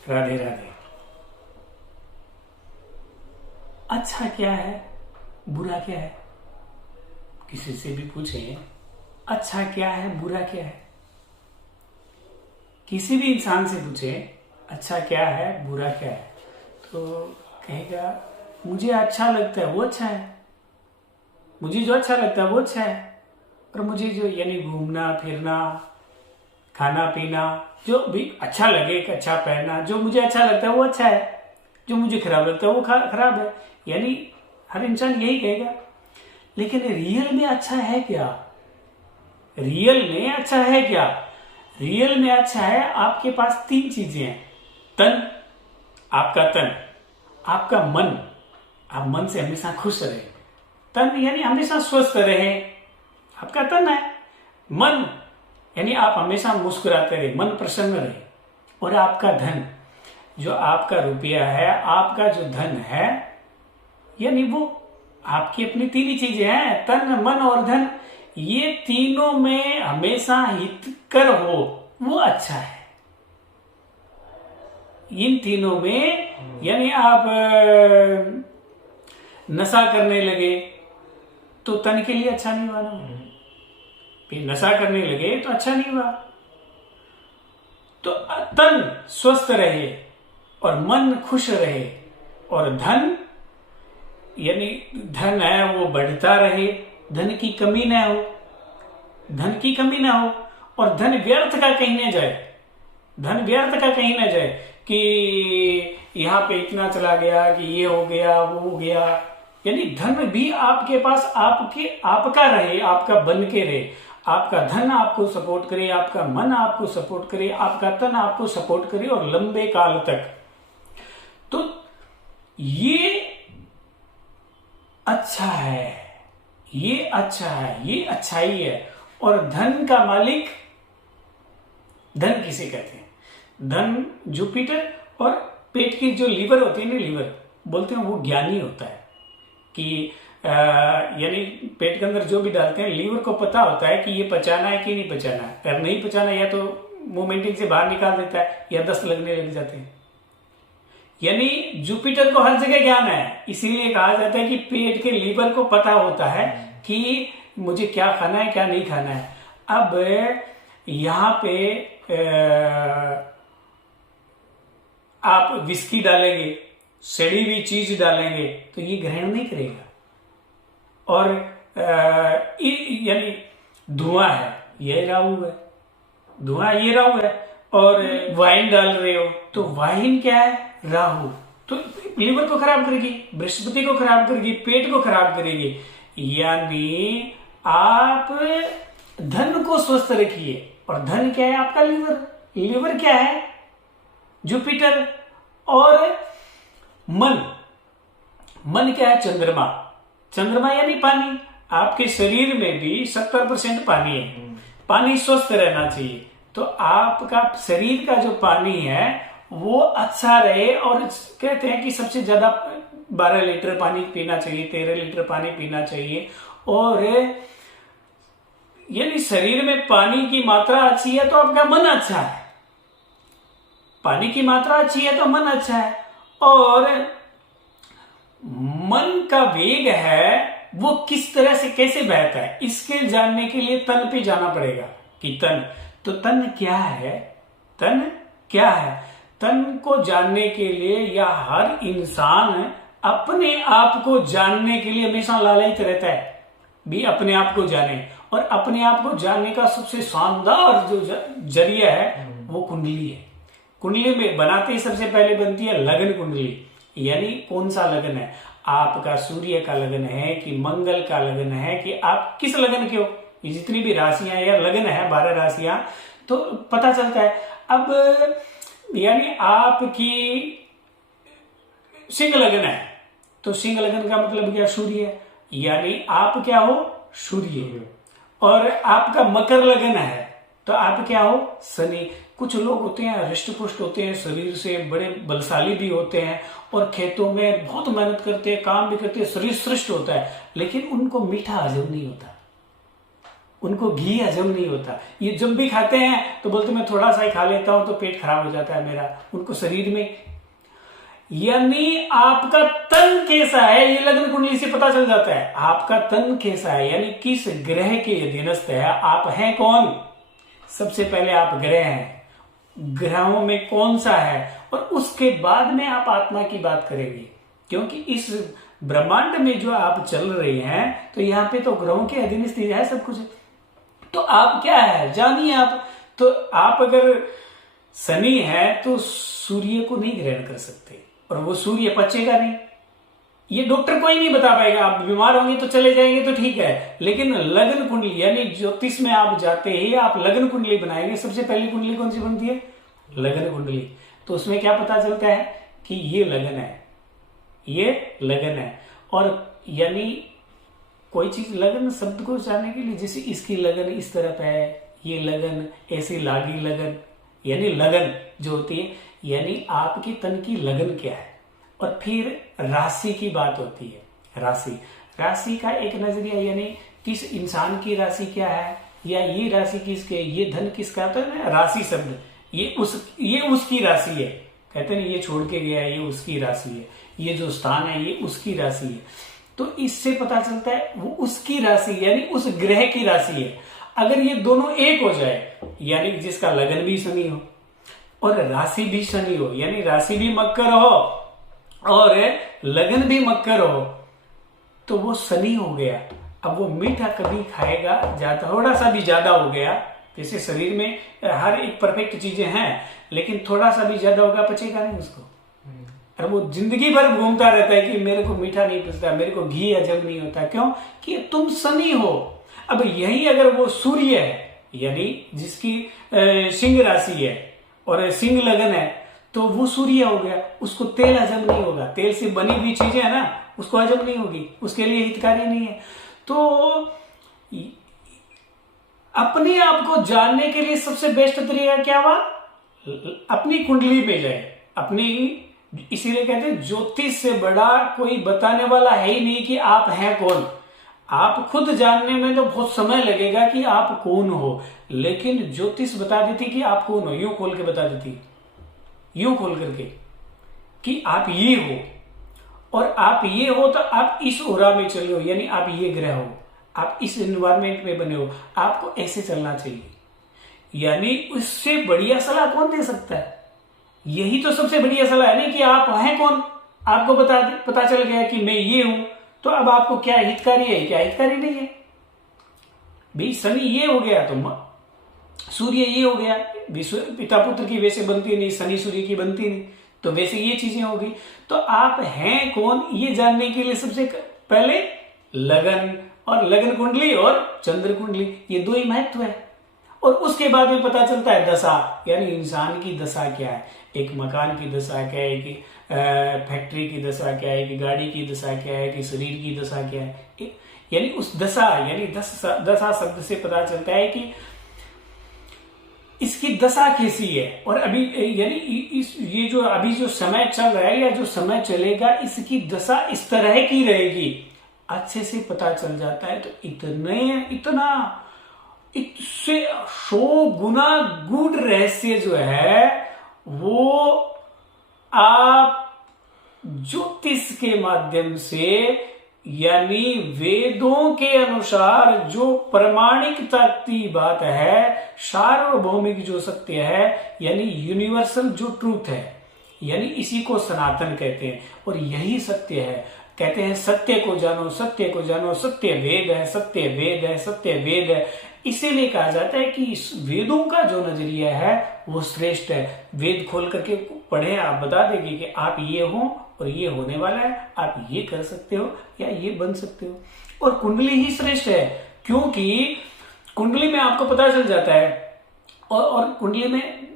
राधे राधे। अच्छा क्या है, बुरा क्या है? किसी से भी पूछे अच्छा क्या है, बुरा क्या है, किसी भी इंसान से पूछे अच्छा क्या है, बुरा क्या है, तो कहेगा मुझे अच्छा लगता है वो अच्छा है, मुझे जो अच्छा लगता है वो अच्छा है, और मुझे जो यानी घूमना फिरना खाना पीना जो भी अच्छा लगे, अच्छा पहनना, जो मुझे अच्छा लगता है वो अच्छा है, जो मुझे खराब लगता है वो खराब है। यानी हर इंसान यही कहेगा। लेकिन रियल में अच्छा है क्या? रियल में अच्छा है क्या? रियल में अच्छा है आपके पास तीन चीजें हैं। तन, आपका तन, आपका मन, आप मन से हमेशा खुश रहे। तन यानी हमेशा स्वस्थ रहे, आपका तन है। मन यानी आप हमेशा मुस्कुराते रहे, मन प्रसन्न रहे। और आपका धन, जो आपका रुपया है, आपका जो धन है, यानी वो आपकी अपनी तीन ही चीजें हैं, तन मन और धन। ये तीनों में हमेशा हितकर हो वो अच्छा है। इन तीनों में यानी आप नशा करने लगे तो तन के लिए अच्छा नहीं हुआ ना, फिर नशा करने लगे तो अच्छा नहीं हुआ। तो तन स्वस्थ रहे और मन खुश रहे, और धन यानी धन है वो बढ़ता रहे, धन की कमी ना हो, धन की कमी ना हो, और धन व्यर्थ का कहीं ना जाए, धन व्यर्थ का कहीं ना जाए कि यहाँ पे इतना चला गया, कि ये हो गया वो हो गया। यानी धन भी आपके पास आपका रहे, आपका बन के रहे, आपका धन आपको सपोर्ट करे, आपका मन आपको सपोर्ट करे, आपका तन आपको सपोर्ट करे, और लंबे काल तक। तो ये अच्छा है, ये अच्छा है, ये अच्छाई है। और धन का मालिक, धन किसे कहते हैं? धन जुपिटर, और पेट की जो लीवर होती है ना, लीवर बोलते हैं, वो ज्ञानी होता है कि यानी पेट के अंदर जो भी डालते हैं, लीवर को पता होता है कि ये पचाना है कि नहीं पचाना है। अगर नहीं पचाना, या तो मोमेंटिंग से बाहर निकाल देता है, या दस्त लगने लग जाते हैं। यानी जुपिटर को हर जगह ज्ञान है, इसीलिए कहा जाता है कि पेट के लीवर को पता होता है कि मुझे क्या खाना है क्या नहीं खाना है। अब यहाँ पे आप विस्की डालेंगे, सड़ी हुई चीज डालेंगे, तो ये ग्रहण नहीं करेगा। और यानी धुआं है, ये राहु है, धुआं ये राहु है। और वाइन डाल रहे हो तो वाइन क्या है? राहु। तो लीवर को खराब करेगी, बृहस्पति को खराब करेगी, पेट को खराब करेगी। यानी आप धन को स्वस्थ रखिए, और धन क्या है? आपका लीवर। लीवर क्या है? जुपिटर। और मन, मन क्या है? चंद्रमा। चंद्रमा यानी पानी। आपके शरीर में भी 70% पानी है, पानी स्वस्थ रहना चाहिए। तो आपका शरीर का जो पानी है वो अच्छा रहे, और कहते हैं कि सबसे ज्यादा 12 लीटर पानी पीना चाहिए, 13 लीटर पानी पीना चाहिए। और यानी शरीर में पानी की मात्रा अच्छी है तो आपका मन अच्छा है, पानी की मात्रा अच्छी है तो मन अच्छा है। और मन का वेग है वो किस तरह से कैसे बहता है, इसके जानने के लिए तन पे जाना पड़ेगा कि तन, तो तन क्या है? तन क्या है? तन को जानने के लिए, या हर इंसान अपने आप को जानने के लिए हमेशा लालच रहता है भी अपने आप को जाने। और अपने आप को जानने का सबसे शानदार जो जरिया है वो कुंडली है। कुंडली में बनाते ही सबसे पहले बनती है लगन कुंडली। यानी कौन सा लगन है, आपका सूर्य का लगन है कि मंगल का लगन है, कि आप किस लगन के हो। ये जितनी भी राशियां या लगन है, 12 राशियां, तो पता चलता है। अब यानी आपकी सिंह लगन है तो सिंह लगन का मतलब क्या? सूर्य। यानी आप क्या हो? सूर्य। और आपका मकर लगन है तो आप क्या हो? शनि। कुछ लोग होते हैं हृष्ट पुष्ट होते हैं, शरीर से बड़े बलशाली भी होते हैं, और खेतों में बहुत मेहनत करते हैं, काम भी करते हैं, शरीर श्रेष्ठ होता है, लेकिन उनको मीठा हजम नहीं होता। उनको घी हजम नहीं होता। ये जब भी खाते हैं तो बोलते मैं थोड़ा सा ही खा लेता हूं तो पेट खराब हो जाता है मेरा। उनको शरीर में, यानी आपका तन कैसा है ये लग्न कुंडली से पता चल जाता है। आपका तन कैसा है, यानी किस ग्रह के अधीनस्थ है, आप हैं कौन। सबसे पहले आप ग्रह हैं, ग्रहों में कौन सा है, और उसके बाद में आप आत्मा की बात करेंगे। क्योंकि इस ब्रह्मांड में जो आप चल रहे हैं तो यहाँ पे तो ग्रहों के अधीनस्थ है सब कुछ। तो आप क्या है जानिए आप। तो आप अगर शनि है तो सूर्य को नहीं ग्रहण कर सकते, और वो सूर्य पचेगा नहीं। ये डॉक्टर कोई नहीं बता पाएगा। आप बीमार होंगे तो चले जाएंगे तो ठीक है, लेकिन लग्न कुंडली यानी ज्योतिष में आप जाते ही आप लग्न कुंडली बनाएंगे। सबसे पहली कुंडली कौन सी बनती है, लग्न कुंडली। तो उसमें क्या पता चलता है कि ये लगन है, ये लगन है। और यानी कोई चीज लगन शब्द को जानने के लिए, जैसे इसकी लगन इस तरफ है, ये लगन ऐसी लागी लगन, यानी लगन जो होती है, यानी आपकी तन की लगन क्या है। और फिर राशि की बात होती है। राशि का एक नजरिया, यानी किस इंसान की राशि क्या है, या ये राशि किसके, ये धन किसका होता है ना। राशि शब्द ये उसकी राशि है। कहते हैं ये छोड़ के गया है, ये उसकी राशि है। ये जो स्थान है ये उसकी राशि है। तो इससे पता चलता है वो उसकी राशि यानी उस ग्रह की राशि है। अगर ये दोनों एक हो जाए, यानी जिसका लगन भी शनि हो और राशि भी शनि हो, यानी राशि भी मकर हो और लगन भी मकर हो, तो वो शनि हो गया। अब वो मीठा कभी खाएगा ज्यादा, थोड़ा सा भी ज्यादा हो गया, जैसे शरीर में हर एक परफेक्ट चीजें हैं, लेकिन थोड़ा सा भी ज्यादा होगा पचेगा नहीं उसको। और वो जिंदगी भर घूमता रहता है कि मेरे को मीठा नहीं पचता, मेरे को घी हजम नहीं होता। क्यों कि तुम शनि हो। अब यही अगर वो सूर्य है, यानी जिसकी सिंह राशि है और सिंह लगन है, तो वो सूर्य हो गया। उसको तेल हजम नहीं होगा, तेल से बनी हुई चीजें है ना, उसको हजम नहीं होगी, उसके लिए हितकारी नहीं है। तो अपने आप को जानने के लिए सबसे बेस्ट तरीका क्या हुआ, अपनी कुंडली में जाए। अपनी, इसीलिए कहते हैं ज्योतिष से बड़ा कोई बताने वाला है ही नहीं कि आप हैं कौन। आप खुद जानने में तो बहुत समय लगेगा कि आप कौन हो, लेकिन ज्योतिष बता देती कि आप कौन हो। यूं खोल के बता देती, यूं खोल करके कि आप ये हो, और आप ये हो तो आप इस ओरा में चले हो, यानी आप ये ग्रह हो, आप इस एनवायरमेंट में बने हो, आपको ऐसे चलना चाहिए। यानी उससे बढ़िया सलाह कौन दे सकता है। यही तो सबसे बढ़िया सलाह है ना कि आप हैं कौन। आपको पता चल गया कि मैं ये हूं, तो अब आपको क्या हितकारी है, क्या हितकारी नहीं है। भाई शनि ये हो गया तो सूर्य ये हो गया, पिता पुत्र की वैसे बनती नहीं, शनि सूर्य की बनती नहीं, तो वैसे ये चीजें होगी। तो आप हैं कौन ये जानने के लिए सबसे पहले लगन और लगन कुंडली और चंद्र कुंडली, ये दो ही महत्व है। और उसके बाद में पता चलता है दशा, यानी इंसान की दशा क्या है। एक मकान की दशा क्या है, कि फैक्ट्री की दशा क्या है, कि गाड़ी की दशा क्या है, कि शरीर की दशा क्या है। यानी उस दशा, यानी दशा शब्द से पता चलता है कि इसकी दशा कैसी है। और अभी यानी ये जो अभी जो समय चल रहा है या जो समय चलेगा, इसकी दशा इस तरह की रहेगी, अच्छे से पता चल जाता है। तो इतना इससे 100 गुना गूढ़ रहस्य जो है वो आप ज्योतिष के माध्यम से, यानी वेदों के अनुसार जो प्रमाणिकता की बात है, सार्वभौमिक जो सत्य है, यानी यूनिवर्सल जो ट्रूथ है, यानी इसी को सनातन कहते हैं। और यही सत्य है। कहते हैं सत्य को जानो, सत्य को जानो, सत्य वेद है, सत्य वेद है, सत्य वेद है। इसीलिए कहा जाता है कि इस वेदों का जो नजरिया है वो श्रेष्ठ है। वेद खोल करके पढ़े, आप बता देंगे कि आप ये हो और ये होने वाला है, आप ये कर सकते हो या ये बन सकते हो। और कुंडली ही श्रेष्ठ है, क्योंकि कुंडली में आपको पता चल जाता है। और कुंडली में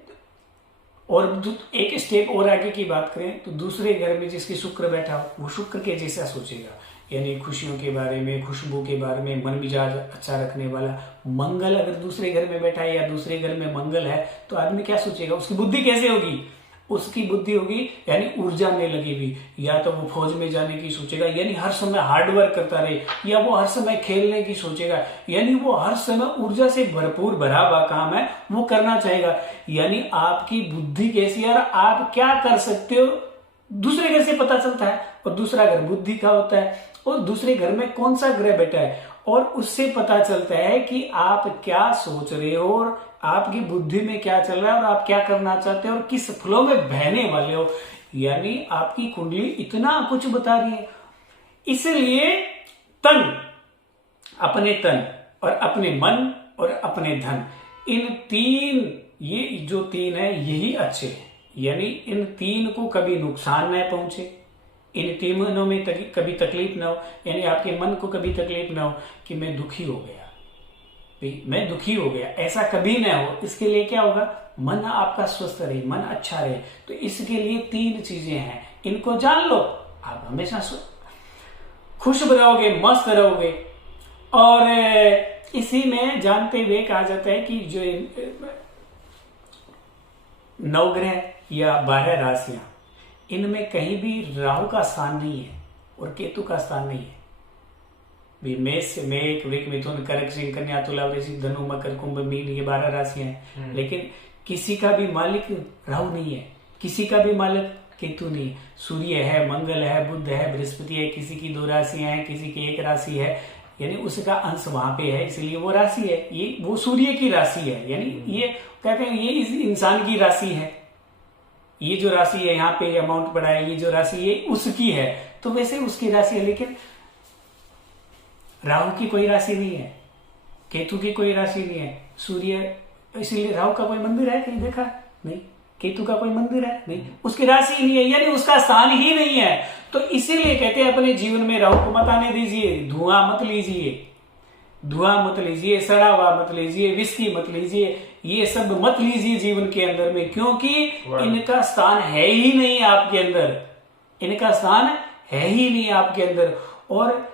और एक स्टेप और आगे की बात करें तो दूसरे घर में जिसकी शुक्र बैठा हो, वो शुक्र के जैसा सोचेगा, यानी खुशियों के बारे में, खुशबू के बारे में, मन मिजाज अच्छा रखने वाला। मंगल अगर दूसरे घर में बैठा है या दूसरे घर में मंगल है, तो आदमी क्या सोचेगा, उसकी बुद्धि कैसे होगी। उसकी बुद्धि होगी यानी ऊर्जा में लगी हुई, या तो वो फौज में जाने की सोचेगा यानी हर समय हार्डवर्क करता रहे, या वो हर समय खेलने की सोचेगा यानी वो हर समय ऊर्जा से भरपूर भरा हुआ काम है वो करना चाहेगा। यानी आपकी बुद्धि कैसी है और आप क्या कर सकते हो दूसरे घर से पता चलता है। और दूसरा घर बुद्धि का होता है, और दूसरे घर में कौन सा ग्रह बैठा है, और उससे पता चलता है कि आप क्या सोच रहे हो और आपकी बुद्धि में क्या चल रहा है और आप क्या करना चाहते हो और किस फ्लो में बहने वाले हो। यानी आपकी कुंडली इतना कुछ बता रही है। इसलिए अपने तन और अपने मन और अपने धन, इन तीन, ये जो तीन है यही अच्छे हैं। यानी इन तीन को कभी नुकसान न पहुंचे, इन तीनों में कभी तकलीफ ना हो। यानी आपके मन को कभी तकलीफ ना हो कि मैं दुखी हो गया, मैं दुखी हो गया, ऐसा कभी ना हो। इसके लिए क्या होगा, मन आपका स्वस्थ रहे, मन अच्छा रहे। तो इसके लिए तीन चीजें हैं, इनको जान लो, आप हमेशा खुश रहोगे, मस्त रहोगे। और इसी में जानते हुए कहा जाता है कि जो नवग्रह या 12 राशियां, इनमें कहीं भी राहु का स्थान नहीं है और केतु का स्थान नहीं है। मेष से मेष, वृक, मिथुन, कर्क, सिंह, कन्या, तुला, वृश्चिक, धनु, मकर, कुंभ, मीन, ये 12 राशियां हैं। लेकिन किसी का भी मालिक राहु नहीं है, किसी का भी मालिक केतु नहीं है। सूर्य है, मंगल है, बुध है, बृहस्पति है, किसी की 2 राशियां हैं, किसी की 1 राशि है, यानी उसका अंश वहां पे है, इसलिए वो राशि है। ये वो सूर्य की राशि है, यानी ये कहते हैं ये इस इंसान की राशि है। ये जो राशि है यहाँ पे अमाउंट पड़ा है, ये जो राशि है उसकी है, तो वैसे उसकी राशि है। लेकिन राहु की कोई राशि नहीं है, केतु की कोई राशि नहीं है, सूर्य, इसीलिए राहु का कोई मंदिर है कहीं देखा नहीं, केतु का कोई मंदिर है नहीं, उसकी राशि ही नहीं है, यानी उसका स्थान ही नहीं है। तो इसीलिए कहते हैं अपने जीवन में राहु को मत आने दीजिए, धुआं मत लीजिए, धुआं मत लीजिए, सड़ा हुआ मत लीजिए, विस्की मत लीजिए, ये सब मत लीजिए जीवन के अंदर में, क्योंकि इनका स्थान है ही नहीं आपके अंदर, इनका स्थान है ही नहीं आपके अंदर। और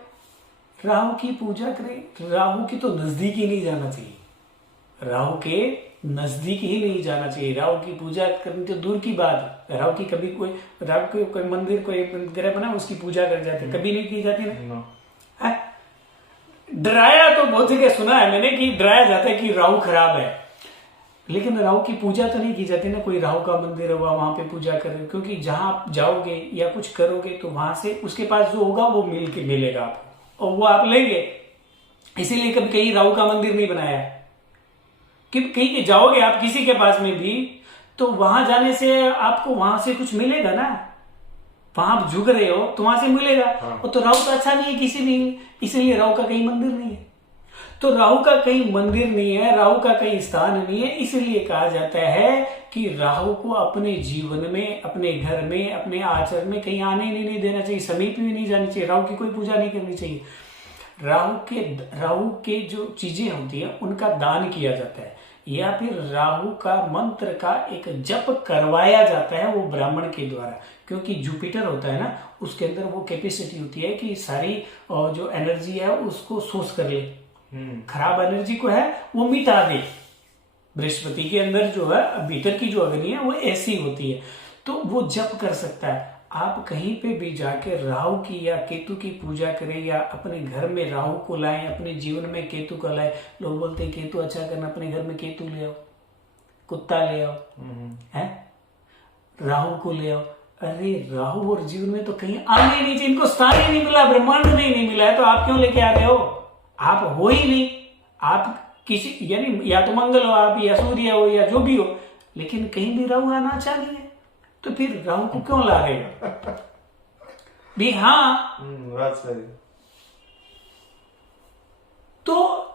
राहु की पूजा करें, राहु की तो नजदीक ही नहीं जाना चाहिए, राहु के नजदीक ही नहीं जाना चाहिए। राहु की पूजा करनी तो दूर की बात, राहु की कभी राहु के कोई मंदिर, कोई ग्रह बना उसकी पूजा कर जाते, कभी नहीं की जाती ना। डराया तो बहुत जगह सुना है मैंने कि डराया जाता है कि राहु खराब है, लेकिन राहु की पूजा तो नहीं की जाती ना। कोई राहु का मंदिर होगा वहां पे पूजा करें, क्योंकि जहां आप जाओगे या कुछ करोगे तो वहां से उसके पास जो होगा वो मिलेगा आपको और वो आप लेंगे। इसीलिए कभी कहीं राहु का मंदिर नहीं बनाया कि कहीं जाओगे आप किसी के पास में भी, तो वहां जाने से आपको वहां से कुछ मिलेगा ना, वहां आप झुक रहे हो तो वहां से मिलेगा। और तो राहु तो अच्छा नहीं है किसी भी, इसीलिए राहु का कहीं मंदिर नहीं है। तो राहु का कहीं मंदिर नहीं है, राहु का कहीं स्थान नहीं है, इसलिए कहा जाता है कि राहु को अपने जीवन में, अपने घर में, अपने आचरण में कहीं आने नहीं देना चाहिए, समीप भी नहीं जानी चाहिए, राहु की कोई पूजा नहीं करनी चाहिए। राहु के जो चीजें होती है उनका दान किया जाता है, या फिर राहु का मंत्र का एक जप करवाया जाता है वो ब्राह्मण के द्वारा, क्योंकि जुपिटर होता है ना, उसके अंदर वो कैपेसिटी होती है कि सारी जो एनर्जी है उसको सोच कर ले, खराब एनर्जी को है वो मिटा दे। बृहस्पति के अंदर जो है भीतर की जो अग्नि है वो ऐसी होती है, तो वो जप कर सकता है। आप कहीं पे भी जाके राहु की या केतु की पूजा करें, या अपने घर में राहु को लाएं, अपने जीवन में केतु को लाएं। लोग बोलते हैं केतु अच्छा करना, अपने घर में केतु ले आओ, कुत्ता ले आओ, है राहु को ले आओ। अरे राहु और जीवन में तो कहीं आने नहीं चाहिए, इनको स्थान ही नहीं मिला, ब्रह्मांड में ही नहीं मिला है, तो आप क्यों लेके आ रहे हो? आप हो ही नहीं, आप किसी, यानी या तो मंगल हो आप, या सूर्य हो, या जो भी हो, लेकिन कहीं भी राहु आना अच्छा नहीं है, तो फिर राहु को क्यों ला रहे हो भी? हाँ, बात सही। तो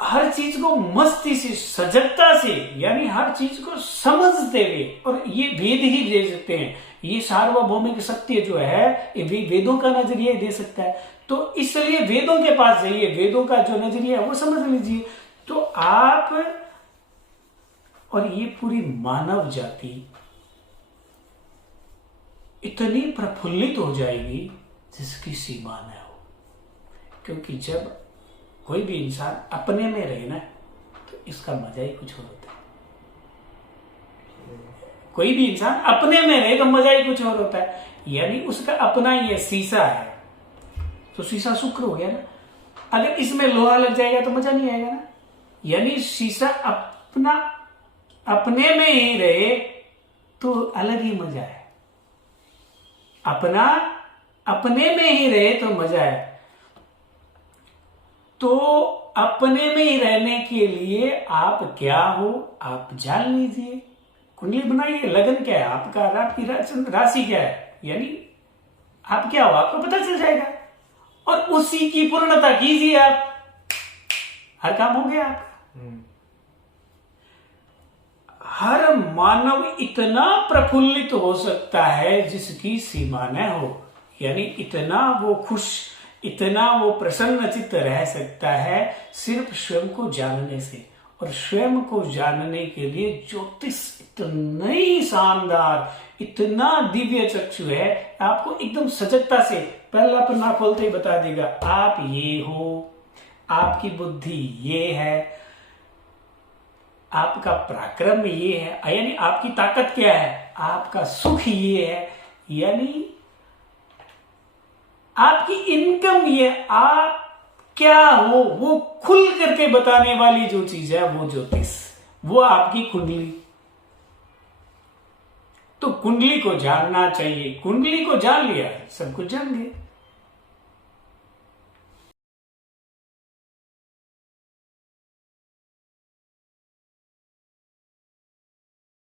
हर चीज को मस्ती से, सजगता से, यानी हर चीज को समझते हुए, और ये वेद ही दे सकते हैं, ये सार्वभौमिक सत्य जो है ये वेदों का नजरिया दे सकता है। तो इसलिए वेदों के पास जाइए, वेदों का जो नजरिया है वो समझ लीजिए, तो आप और ये पूरी मानव जाति इतनी प्रफुल्लित हो जाएगी जिसकी सीमा न हो। क्योंकि जब कोई भी इंसान अपने में रहे ना, तो इसका मजा ही कुछ और होता है। कोई भी इंसान अपने में रहे तो मजा ही कुछ और होता है। यानी उसका अपना ही है, शीशा है तो शीशा शुक्र हो गया ना। अगर इसमें लोहा लग जाएगा तो मजा नहीं आएगा ना। यानी शीशा अपना अपने में ही रहे तो अलग ही मजा है। अपना अपने में ही रहे तो मजा है। तो अपने में ही रहने के लिए आप क्या हो आप जान लीजिए। कुंडली बनाइए, लगन क्या है आपका, आपकी राशि क्या है, यानी आप क्या हो आपको पता चल जाएगा और उसी की पूर्णता कीजिए आप, हर काम हो गया आपका। हर मानव इतना प्रफुल्लित हो सकता है जिसकी सीमा न हो। यानी इतना वो खुश, इतना वो प्रसन्नचित्त रह सकता है सिर्फ स्वयं को जानने से। और स्वयं को जानने के लिए ज्योतिष इतना ही शानदार, इतना दिव्य चक्षु है, आपको एकदम सजगता से पहला पन्ना खोलते ही बता देगा आप ये हो, आपकी बुद्धि ये है, आपका पराक्रम ये है, यानी आपकी ताकत क्या है, आपका सुख ये है, यानी आपकी इनकम ये, आप क्या हो वो खुल करके बताने वाली जो चीज है वो ज्योतिष, वो आपकी कुंडली। तो कुंडली को जानना चाहिए, कुंडली को जान लिया सब कुछ जान गए।